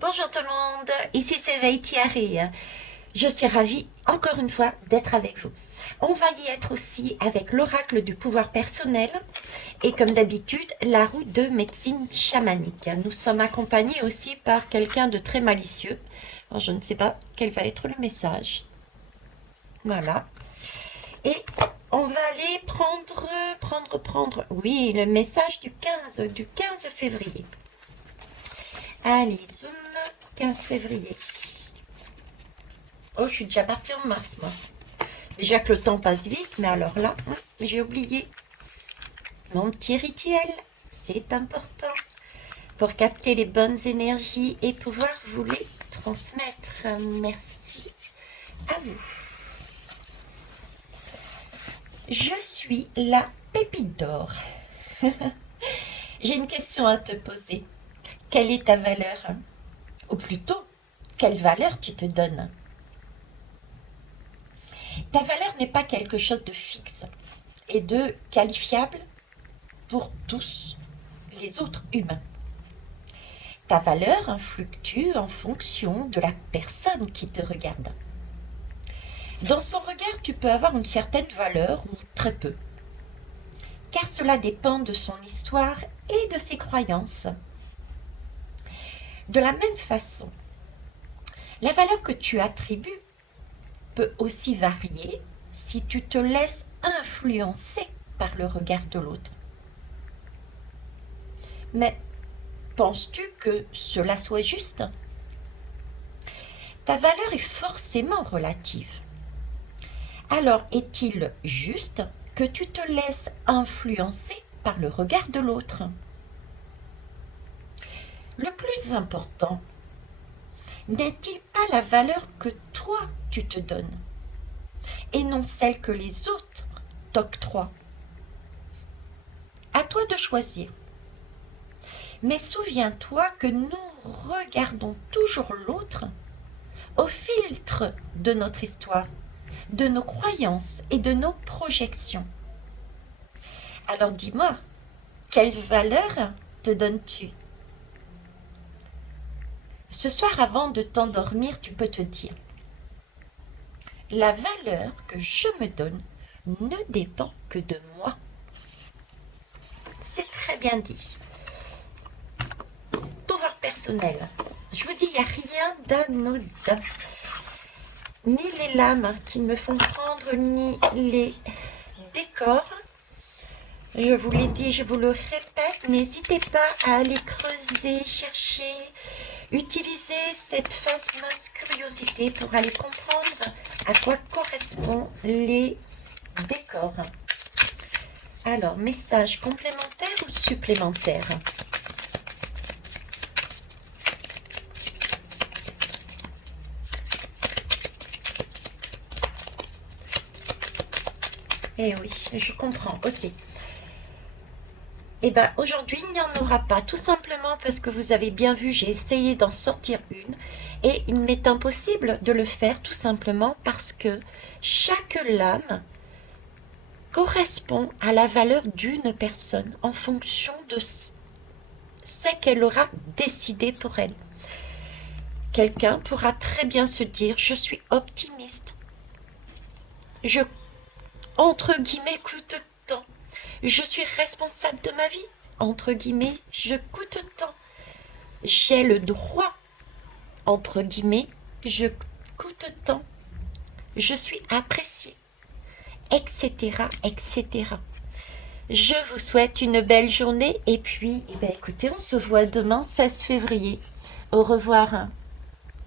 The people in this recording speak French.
Bonjour tout le monde, ici c'est Veitiari. Je suis ravie encore une fois d'être avec vous. On va y être aussi avec l'oracle du pouvoir personnel et comme d'habitude la roue de médecine chamanique. Nous sommes accompagnés aussi par quelqu'un de très malicieux. Alors, je ne sais pas quel va être le message. Voilà. Et on va aller prendre, oui, le message du 15 février. Allez, zoom, 15 février. Oh, je suis déjà partie en mars, moi. Déjà que le temps passe vite, mais alors là, j'ai oublié mon petit rituel. C'est important pour capter les bonnes énergies et pouvoir vous les transmettre. Merci à vous. Je suis la pépite d'or. J'ai une question à te poser. Quelle est ta valeur? Ou plutôt, quelle valeur tu te donnes? Ta valeur n'est pas quelque chose de fixe et de qualifiable pour tous les autres humains. Ta valeur fluctue en fonction de la personne qui te regarde. Dans son regard, tu peux avoir une certaine valeur ou très peu, car cela dépend de son histoire et de ses croyances. De la même façon, la valeur que tu attribues peut aussi varier si tu te laisses influencer par le regard de l'autre. Mais penses-tu que cela soit juste? Ta valeur est forcément relative. Alors est-il juste que tu te laisses influencer par le regard de l'autre? Le plus important, n'est-il pas la valeur que toi tu te donnes et non celle que les autres t'octroient? À toi de choisir. Mais souviens-toi que nous regardons toujours l'autre au filtre de notre histoire, de nos croyances et de nos projections. Alors dis-moi, quelle valeur te donnes-tu? Ce soir, avant de t'endormir, tu peux te dire, la valeur que je me donne ne dépend que de moi. C'est très bien dit. Pouvoir personnel. Je vous dis, il n'y a rien d'anodin. Ni les lames qui me font prendre, ni les décors. Je vous l'ai dit, je vous le répète, n'hésitez pas à aller creuser, chercher, utiliser cette fameuse curiosité pour aller comprendre à quoi correspondent les décors. Alors, message complémentaire ou supplémentaire? Eh oui, je comprends, ok. Eh bien, aujourd'hui, il n'y en aura pas, tout simplement parce que vous avez bien vu, j'ai essayé d'en sortir une, et il m'est impossible de le faire, tout simplement parce que chaque lame correspond à la valeur d'une personne en fonction de ce qu'elle aura décidé pour elle. Quelqu'un pourra très bien se dire, je suis optimiste, je, entre guillemets, coûte tant. Je suis responsable de ma vie, entre guillemets, je coûte tant. J'ai le droit, entre guillemets, je coûte tant. Je suis appréciée, etc., etc. Je vous souhaite une belle journée et puis, eh ben, écoutez, on se voit demain 16 février. Au revoir.